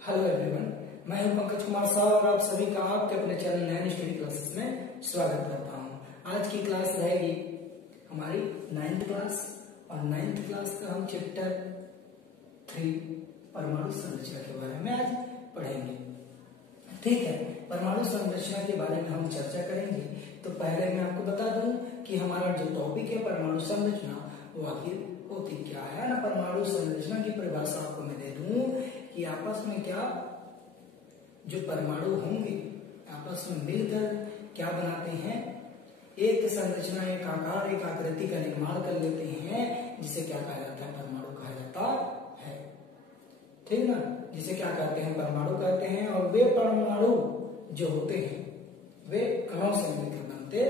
Hello everyone, मैं हूं पंकज कुमार साव और आप सभी का आपके अपने चैनल नैन स्टडी क्लासेस में स्वागत करता हूं। आज की क्लास रहेगी हमारी 9th क्लास और 9th क्लास का हम चैप्टर 3 परमाणु संरचना के बारे में आज पढ़ेंगे। ठीक है, परमाणु संरचना के बारे में हम चर्चा करेंगे। तो पहले मैं आपको बता दूं कि हमारा जो टॉपिक है परमाणु संरचना वो आखिर होती क्या है ना। परमाणु संरचना की परिभाषा आपको मैं दे दूं कि आपस में क्या जो परमाणु होंगे आपस में मिलकर क्या बनाते हैं, एक संरचना, एक आकार, एक आकृति का निर्माण कर लेते हैं, जिसे क्या कहा जाता है, परमाणु कहा जाता है। ठीक ना, जिसे क्या कहते हैं, परमाणु कहते हैं। और वे परमाणु जो होते हैं वे कणों से मिलकर बनते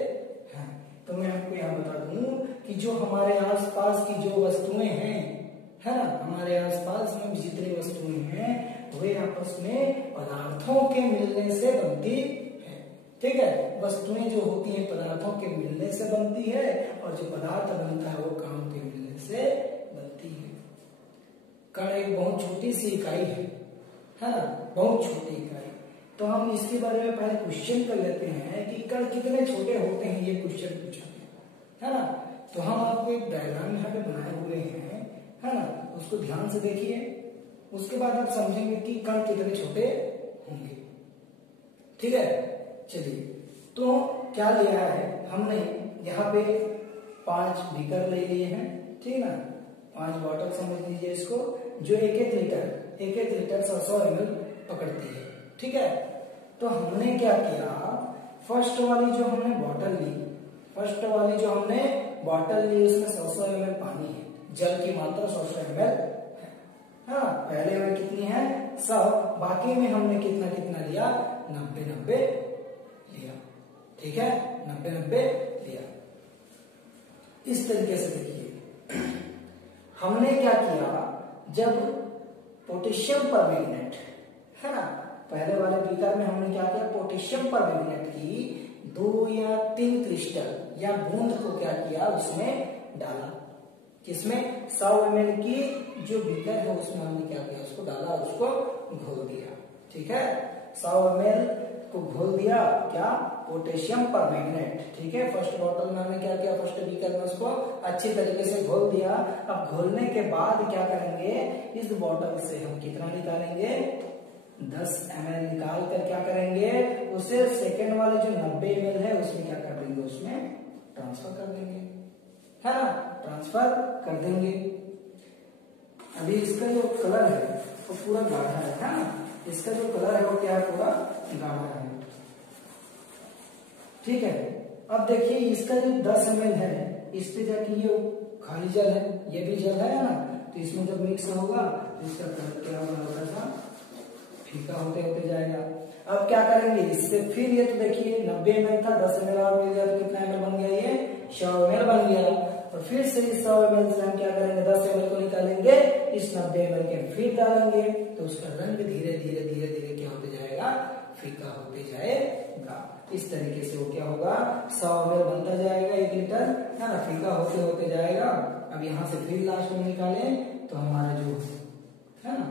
हैं। तो मैं आपको यहाँ बता दूं कि जो हमारे आसपास की जो वस्तुएं हैं, है ना, हमारे आसपास में जितनी वस्तुएं हैं वे आपस में पदार्थों के मिलने से बनती है। ठीक है, वस्तुएं जो होती हैं पदार्थों के मिलने से बनती है और जो पदार्थ बनता है वो कणों के मिलने से बनती है। कण एक बहुत छोटी सी इकाई है ना, बहुत छोटी इकाई। तो हम इसके बारे में पहले क्वेश्चन कर लेते हैं कि कण कितने छोटे होते हैं, ये क्वेश्चन पूछा है ना। तो हम आपको एक डायग्राम यहाँ पे बनाए हुए हैं, है ना, उसको ध्यान से देखिए। उसके बाद आप समझेंगे कि कण कितने छोटे होंगे। ठीक है, चलिए। तो क्या लिया है हमने, यहाँ पे 5 बीकर ले लिए हैं, ठीक है ना, 5 बॉटल समझ लीजिए इसको, जो एक एक लीटर 100 ml पकड़ती है। ठीक है, तो हमने क्या किया, फर्स्ट वाली जो हमने बॉटल ली, उसमें 100 ml पानी है, जल की मात्रा 100 ml है। हाँ, पहले में कितनी है, 100, बाकी में हमने कितना लिया, 90 लिया। ठीक है, 90 लिया। इस तरीके से देखिए, हमने क्या किया, जब पोटेशियम परमैंगनेट, है ना, पहले वाले बीकर में हमने क्या किया, पोटेशियम परमैंगनेट की 2 या 3 क्रिस्टल या बूंद को क्या किया, उसमें डाला। किसमें, 100 ml की जो बीकर है उसमें हमने क्या किया, उसको डाला, उसको घोल दिया। ठीक है, 100 ml को घोल दिया, क्या, पोटेशियम परमैंगनेट। ठीक है, फर्स्ट बॉटल में हमने क्या किया, फर्स्ट बीकर में उसको अच्छी तरीके से घोल दिया। अब घोलने के बाद क्या करेंगे, इस बॉटल से हम कितना निकालेंगे, 10 ml निकाल कर क्या करेंगे, उसे सेकेंड वाले जो 90 ml है उसमें क्या कर देंगे, उसमें ट्रांसफर कर देंगे, है ना, ट्रांसफर कर देंगे। अभी इसका जो कलर है वो पूरा गाढ़ा है ना, इसका जो कलर है वो क्या है, पूरा गाढ़ा है। ठीक है, अब देखिए इसका जो 10 ml है, इस पे जाके ये खाली जल है, ये भी जल है ना, तो इसमें जब मिक्स होगा तो इसका कलर क्या होगा, फीका होते होते जाएगा। अब क्या करेंगे, इससे फिर ये तो देखिए 90 ml था, 10 ml और मिल गया तो कितना ml बन गया, ये 100 ml बन गया। और फिर से इस 100 ml से हम क्या करेंगे, 10 ml को निकालेंगे, इस 90 ml के फिर डालेंगे, तो उसका रंग धीरे धीरे क्या होते जाएगा, फीका होते जाएगा। इस तरीके से वो क्या होगा, 100 ml बनता जाएगा 1 लीटर, है ना, फीका होते होते जाएगा। अब यहाँ से फिर लास्ट में निकालें तो हमारा जो है ना,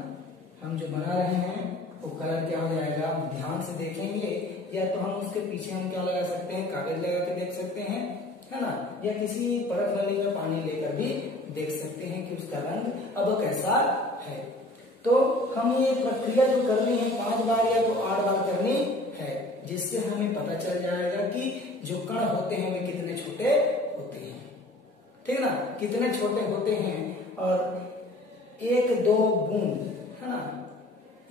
हम जो बना रहे हैं वो कलर क्या हो जाएगा, ध्यान से देखेंगे, या तो हम उसके पीछे हम क्या लगा सकते हैं, कागज लगा के देख सकते हैं, है ना, या किसी परत नली में पानी लेकर भी देख सकते हैं कि उसका रंग अब कैसा है। तो हम ये प्रक्रिया जो करनी है 5 बार या तो 8 बार करनी है, जिससे हमें पता चल जाएगा कि जो कण होते हैं वे कितने छोटे होते हैं। ठीक ना, कितने छोटे होते हैं। और 1-2 बूंद, है ना,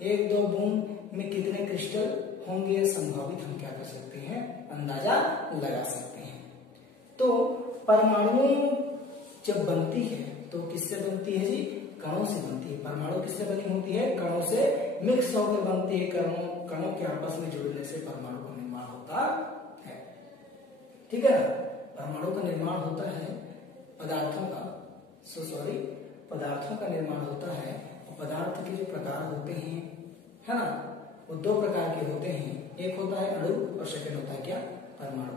1-2 बूंद में कितने क्रिस्टल होंगे, संभावित हम क्या कर सकते हैं, अंदाजा लगा सकते हैं। तो परमाणु जब बनती है तो किससे बनती है जी, कणों से बनती है। परमाणु किससे बनी होती है, कणों से मिक्स होकर बनती है। कणों के आपस में जुड़ने से परमाणु का निर्माण होता है। ठीक है, परमाणु का निर्माण होता है पदार्थों का निर्माण होता है। पदार्थ के जो प्रकार होते हैं, है ना, वो 2 प्रकार के होते हैं। एक होता है अणु और सेकंड होता है क्या, परमाणु,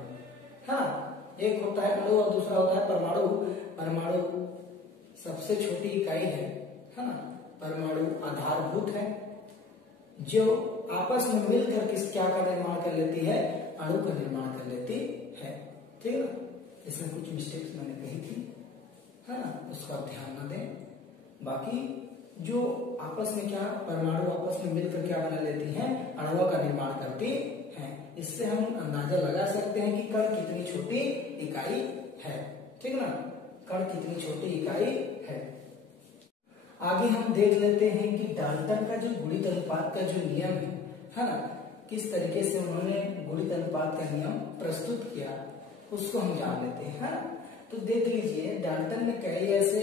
है ना। एक होता है अणु और दूसरा होता है परमाणु। परमाणु सबसे छोटी इकाई है ना, परमाणु आधारभूत है, जो आपस में मिलकर किस क्या का निर्माण कर लेती है, अणु का निर्माण कर लेती है। ठीक है, इसमें कुछ मिस्टेक्स मैंने कही थी, है ना, उसका ध्यान न दें। बाकी जो आपस में क्या परमाणु आपस में मिलकर क्या बना लेती हैं, अणुओं का निर्माण करती हैं। इससे हम अंदाजा लगा सकते हैं कि कण कितनी छोटी इकाई है। ठीक ना, कण कितनी छोटी इकाई है। आगे हम देख लेते हैं कि डाल्टन का जो गुणित अनुपात का जो नियम है ना, किस तरीके से उन्होंने गुणित अनुपात का नियम प्रस्तुत किया, उसको हम जान लेते हैं, है ना। तो देख लीजिए, डाल्टन ने कई ऐसे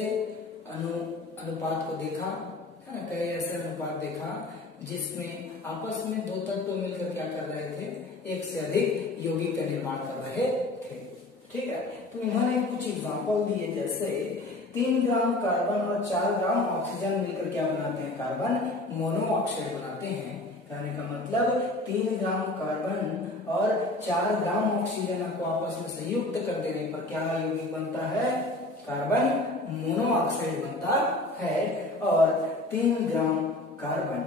अनुपात को देखा, है ना, कई ऐसे अनुपात देखा जिसमें आपस में दो तत्व मिलकर क्या कर रहे थे, एक से अधिक यौगिक का निर्माण कर रहे थे। ठीक है, तो इन्होंने कुछ एग्जांपल दिए, जैसे 3 ग्राम कार्बन और 4 ग्राम ऑक्सीजन मिलकर क्या बनाते हैं, कार्बन मोनोऑक्साइड बनाते हैं। कहने का मतलब 3 ग्राम कार्बन और 4 ग्राम ऑक्सीजन को आपस में संयुक्त कर देने पर क्या यौगिक बनता है, कार्बन मोनोऑक्साइड बनता है। और 3 ग्राम कार्बन,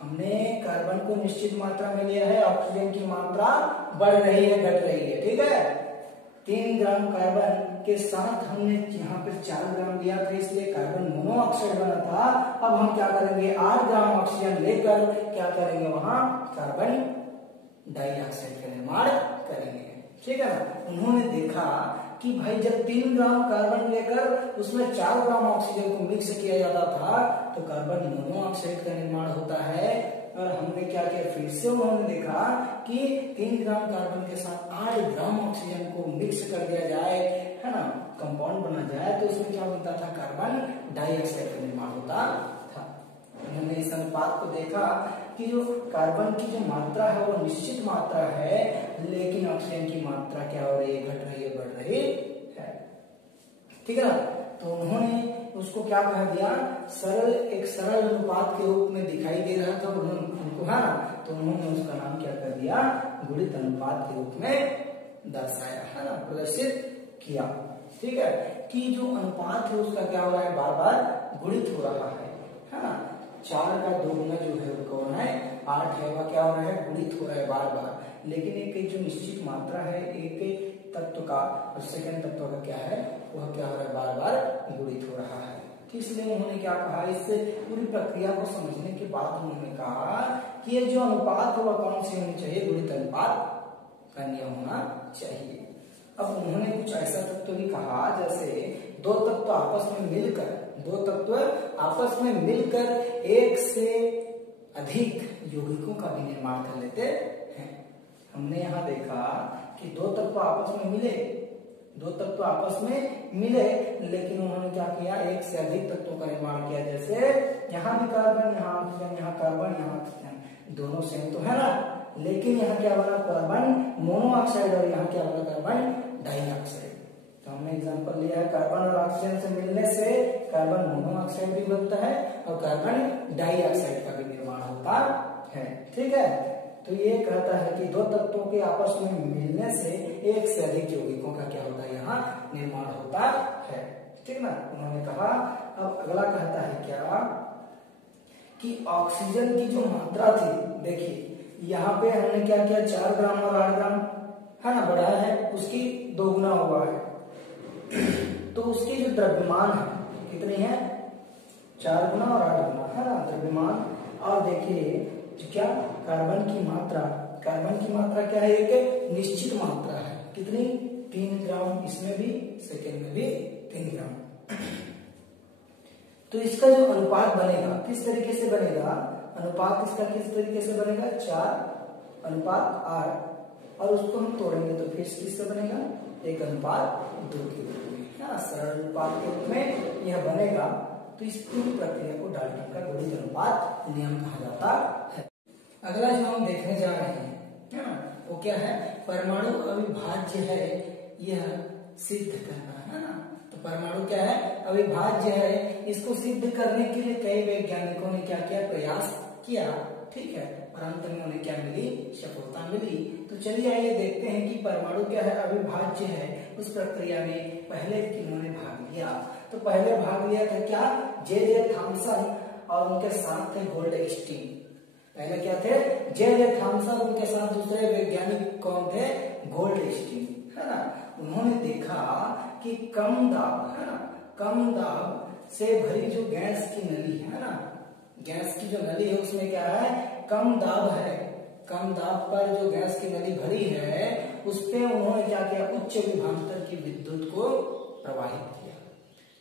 हमने कार्बन को निश्चित मात्रा में लिया है, ऑक्सीजन की मात्रा बढ़ रही है, घट रही है। ठीक है, 3 ग्राम कार्बन के साथ हमने यहाँ पे 4 ग्राम लिया था, इसलिए कार्बन मोनोऑक्साइड बना था। अब हम क्या करेंगे, 8 ग्राम ऑक्सीजन लेकर क्या करेंगे, वहां कार्बन डाइऑक्साइड का निर्माण करेंगे। ठीक है ना। उन्होंने देखा कि भाई जब 3 ग्राम कार्बन लेकर उसमें 4 ग्राम ऑक्सीजन को मिक्स किया जाता था तो कार्बन मोनोऑक्साइड का निर्माण होता है। और हमने क्या किया, फिर से उन्होंने देखा कि 3 ग्राम कार्बन के साथ 8 ग्राम ऑक्सीजन को मिक्स कर दिया जाए, है ना, कंपाउंड बना जाए, तो उसमें क्या बनता था, कार्बन डाइऑक्साइड का निर्माण होता था। उन्होंने इस अनुपात को देखा कि जो कार्बन की जो मात्रा है वो निश्चित मात्रा है, लेकिन ऑक्सीजन की मात्रा क्या हो रही है, घट रही है, बढ़ रही है। ठीक है ना। तो उन्होंने उसको क्या कह दिया, एक सरल अनुपात के रूप में दिखाई दे रहा था उनको, है ना, तो उन्होंने उसका नाम क्या कर दिया, गुणित अनुपात के रूप में दर्शाया, है ना, प्रदर्शित किया। ठीक है, कि जो अनुपात है उसका क्या हो रहा है, बार बार गुणित हो रहा है ना। 4 का 2 गुना जो है वो कौन है, 8 है, वह क्या हो रहा है, गुणित हो रहा है बार बार। लेकिन एक जो निश्चित मात्रा है एक तत्व का और सेकंड तत्व का क्या है, वह क्या हो रहा है, बार बार गुणित हो रहा है। इसलिए उन्होंने क्या कहा, इस पूरी प्रक्रिया को समझने के बाद उन्होंने कहा कि ये जो अनुपात है वह कौन सी होनी चाहिए, गुणित अनुपात का नियम होना चाहिए। अब उन्होंने कुछ ऐसा तत्व भी कहा, जैसे दो तत्व आपस में मिलकर एक से अधिक यौगिकों का भी निर्माण कर लेते हैं। हमने यहाँ देखा कि दो तत्व आपस में मिले, लेकिन उन्होंने क्या किया, एक से अधिक तत्वों का निर्माण किया। जैसे यहाँ भी कार्बन, यहाँ ऑक्सीजन, यहाँ कार्बन, यहाँ ऑक्सीजन, दोनों सेम तो है ना, लेकिन यहाँ क्या बना, कार्बन मोनोऑक्साइड, और यहाँ क्या बना, कार्बन डाइऑक्साइड। तो हमने एग्जांपल लिया है, कार्बन और ऑक्सीजन से मिलने से कार्बन मोनोऑक्साइड भी बनता है और कार्बन डाइऑक्साइड का भी निर्माण होता है। ठीक है, तो ये कहता है कि दो तत्वों के आपस में मिलने से एक से अधिक यौगिकों का क्या होता है, यहाँ निर्माण होता है। ठीक ना, उन्होंने कहा। अब अगला कहता है क्या, कि ऑक्सीजन की जो मात्रा थी, देखिए यहाँ पे हमने क्या किया, 4 ग्राम और 8 ग्राम, है ना, बढ़ाया है, उसकी 2 गुना हुआ है। तो उसकी जो द्रव्यमान है कितनी है, 4 गुना और 8 गुना, है ना, द्रव्यमान। और देखिए क्या, कार्बन की मात्रा क्या है, एक निश्चित मात्रा है, कितनी, 3 ग्राम, इसमें भी सेकेंड में भी 3 ग्राम। तो इसका जो अनुपात बनेगा किस तरीके से बनेगा, अनुपात इसका किस तरीके से बनेगा, 4:8, और उसको हम तोड़ेंगे तो फिर किससे बनेगा, 1:2 के रूप में, है ना, सरल अनुपात के रूप में यह बनेगा। तो इस पूरी प्रक्रिया को डाल्टन का गुणित अनुपात नियम कहा जाता है। अगला जो हम देखने जा रहे हैं, है ना, वो क्या है, परमाणु अविभाज्य है, यह सिद्ध करना, है ना। तो परमाणु क्या है, अविभाज्य है, इसको सिद्ध करने के लिए कई वैज्ञानिकों ने क्या किया, प्रयास किया। ठीक है, और अंत में उन्हें क्या मिली, सफलता मिली। तो चलिए आइए देखते हैं कि परमाणु क्या है, अविभाज्य है, उस प्रक्रिया में पहले किन्होंने भाग लिया। तो पहले भाग लिया था क्या, जे थॉमसन और उनके साथ थे गोल्डस्टीन। पहले क्या थे, जे थॉमसन, उनके साथ दूसरे वैज्ञानिक कौन थे, गोल्डस्टीन, है ना। उन्होंने देखा कि कम दाब, है ना, कम दाब से भरी जो गैस की नली है ना, गैस की जो नली है उसमें क्या है, कम दाब है, कम दाब पर जो गैस की नली भरी है उस पे उन्होंने क्या किया, उच्च विभवांतर की विद्युत को प्रवाहित किया।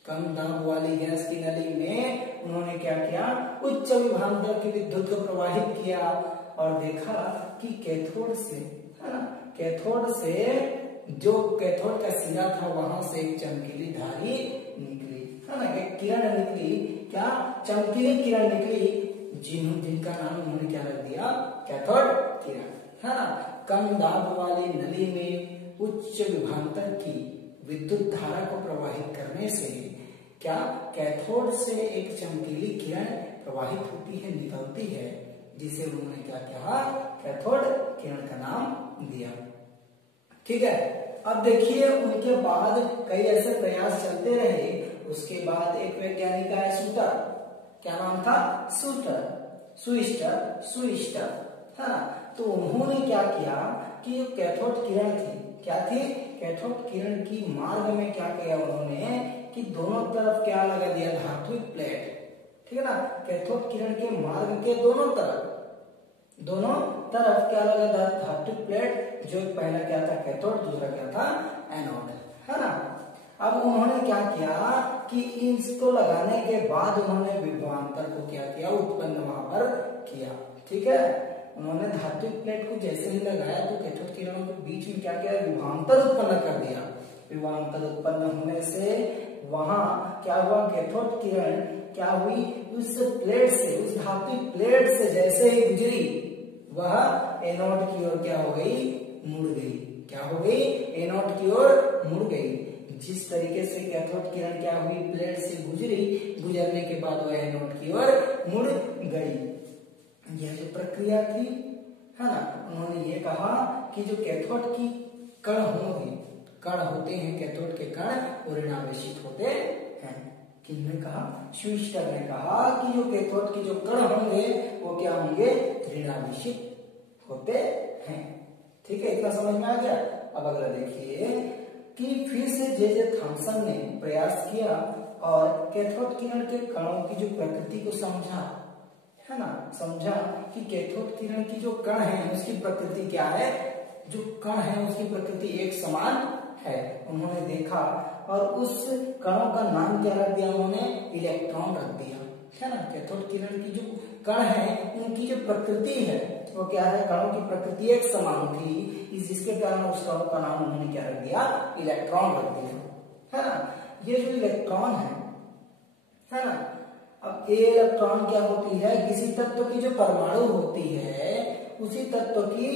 कम दाब वाली गैस की नली में उन्होंने क्या किया, उच्च विभवांतर की विद्युत को प्रवाहित किया और देखा कि कैथोड से, है ना, कैथोड से जो कैथोड का सिरा था वहां से एक चमकीली धारी निकली, है ना, एक किरण निकली, क्या चमकीली किरण निकली, जिनका नाम उन्होंने क्या रख दिया, कैथोड किरण, है ना। कम दाब वाली नली में उच्च विभवांतर की विद्युत धारा को प्रवाहित करने से क्या कैथोड से एक चमकीली किरण प्रवाहित होती है, निकलती है, जिसे उन्होंने क्या कहा, कैथोड किरण का नाम दिया। ठीक है, अब देखिए उनके बाद कई ऐसे प्रयास चलते रहे। उसके बाद एक वैज्ञानिक आया शूटर, क्या नाम था, सुइस्टर, है ना। तो उन्होंने क्या किया कि जो कैथोड किरण थी, क्या थी, कैथोड किरण की मार्ग में क्या किया उन्होंने कि दोनों तरफ क्या लगा दिया, धात्विक प्लेट, ठीक है ना। कैथोड किरण के मार्ग के दोनों तरफ क्या लगा था, धात्विक प्लेट, जो पहला क्या था कैथोड, दूसरा क्या था एनोड, है ना। अब उन्होंने क्या किया कि इसको लगाने के बाद उन्होंने विभवांतर को क्या किया, उत्पन्न वहां पर किया। ठीक है, उन्होंने धात्विक प्लेट को जैसे ही लगाया तो कैथोड किरणों के बीच में क्या किया, विभवांतर उत्पन्न कर दिया। विभवांतर उत्पन्न होने से वहां क्या हुआ, कैथोड किरण क्या हुई, उस प्लेट से, उस धात्विक प्लेट से जैसे ही गुजरी वह एनोड की ओर क्या हो गई, मुड़ गई, क्या हो गई, एनोड की ओर मुड़ गई। जिस तरीके से कैथोड किरण क्या हुई, प्लेट से गुजरी, गुजरने के बाद वह एनोड की ओर मुड़ गई। यह जो प्रक्रिया थी, है ना, उन्होंने ये कहा कि जो कैथोड की कण होते हैं, कैथोड के कण वो ऋणावेशित होते हैं। किसने कहा, श्यूस्टर ने कहा कि जो कैथोड के जो कण होंगे वो क्या होंगे, ऋणावेशित होते हैं। ठीक है, इतना समझ में आ गया। अब अगला देखिए कि फिर से जे थॉमसन ने प्रयास किया और कैथोड किरण के कणों की जो प्रकृति को समझा, है ना, समझा कि कैथोड किरण की जो कण है उसकी प्रकृति क्या है, जो कण है उसकी प्रकृति एक समान है। उन्होंने देखा और उस कणों का नाम क्या रख दिया, उन्होंने इलेक्ट्रॉन रख दिया, है ना। कैथोड किरण की जो कण है उनकी जो प्रकृति है वो क्या है, कणों की प्रकृति एक समान थी, जिसके कारण उस कणों का नाम उन्होंने क्या रख दिया, इलेक्ट्रॉन रख दिया, है ना। ये जो इलेक्ट्रॉन है ना, अब ये इलेक्ट्रॉन क्या होती है, किसी तत्व की जो परमाणु होती है उसी तत्व की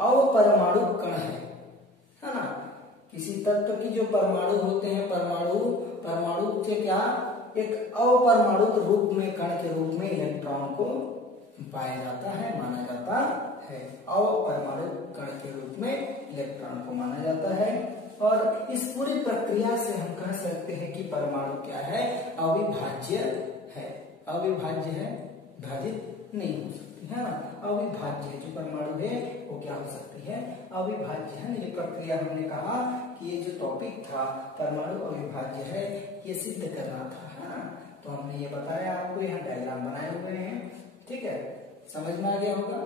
अपरमाणु कण है ना। किसी तत्व की जो परमाणु होते हैं, परमाणु से क्या एक अपरमाणु रूप में, कण के रूप में इलेक्ट्रॉन को पाया जाता है, माना जाता है। अपरमाणु कण के रूप में इलेक्ट्रॉन को माना जाता है। और इस पूरी प्रक्रिया से हम कह सकते हैं कि परमाणु क्या है, अविभाज्य है, अविभाज्य है, भाजित नहीं हो सकती, है ना। अविभाज्य जो परमाणु है वो क्या हो सकती है, अविभाज्य है। ये प्रक्रिया हमने कहा कि ये जो टॉपिक था परमाणु अविभाज्य है, ये सिद्ध करना था, है ना। तो हमने ये बताया आपको, यहाँ डायग्राम बनाए हुए हैं। ठीक है, समझ में आ गया होगा।